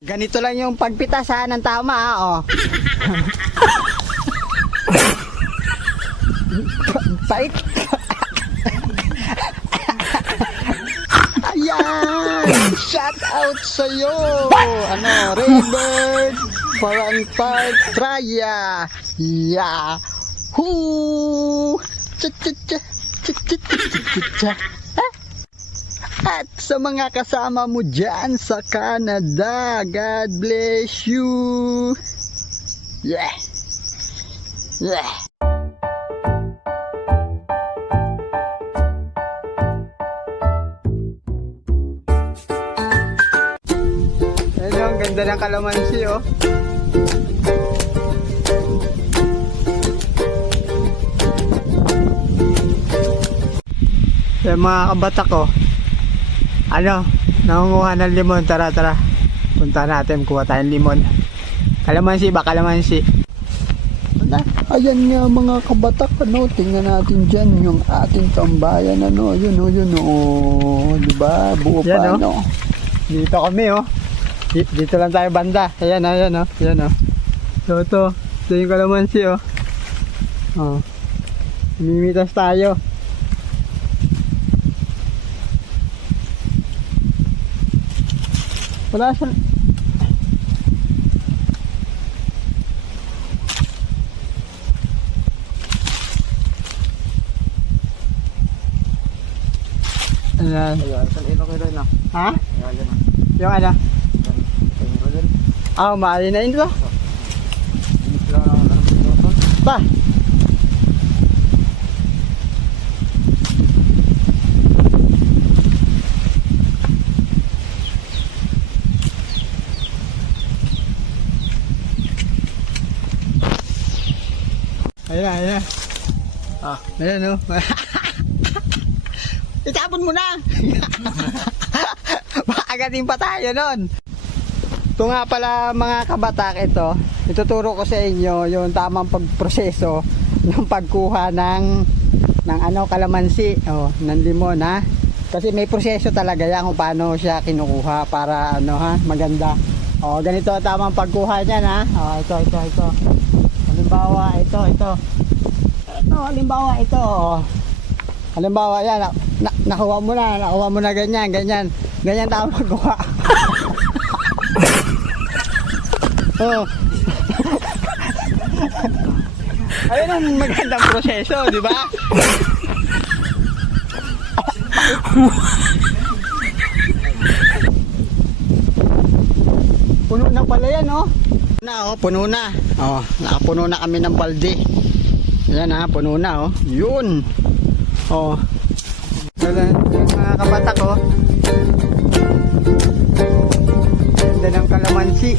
Ganito lang yung pagpitas ha, ng tama ha, oh. Paik. Ayan! Shout out sa'yo! Ano, Raybird, Parantart, Traya, Yahoo! Cha cha At sa mga kasama mo dyan sa Canada, God bless you! Yeah! Yeah! Ang ganda ng kalamansi oh. Yung mga kabata ko, ano, nangunguha ng limon. Tara, tara. Punta natin, kuha tayong limon. Kalamansi ba? Kalamansi. Ano? Ayan nga mga kabatak, ano, tingnan natin dyan yung ating tambayan, ano, yun, oh, yun, oh, di ba, buo Yan, pa, oh. ano. Dito kami, oh. Di- Dito lang tayo banda. Ayan, oh, ayan, oh, ayan, oh. So, ito, ito yung kalamansi, oh. Oh. Mimitas tayo. Wala siya. Ayan. Ayan, isang ilo kilo na. Ha? Ayan, yan na. Yung ano? Isang ilo din. Ah, umali na yun to. Inis lang ang ano dito. Pa. Ayan na, ayan na. Ah. Ayan o. Itapon mo na! Makagating pa tayo nun. Ito nga pala mga kabatak ito, ituturo ko sa inyo yung tamang pagproseso ng pagkuha ng ng ano kalamansi oh, ng limon ha. Kasi may proseso talaga yan kung paano siya kinukuha para ano ha, maganda. Oh, ganito ang tamang pagkuha niyan ha. Oh, ito ito ito. Halimbawa, ito ito. Ito, halimbawa ito. Oh. Halimbawa yan, na, na, nakuha mo na, nakuha mo na ganyan, ganyan. Ganyan tamang pagkuha. Oo. Ayun ang magandang proseso, di ba? puno na pala yan, oh. Na, oh, puno na. Oh, nakapuno na kami ng balde. Yan ha, puno na, oh. Yun. Oh. Yung mga kabatak, oh. Ganda ng kalamansi.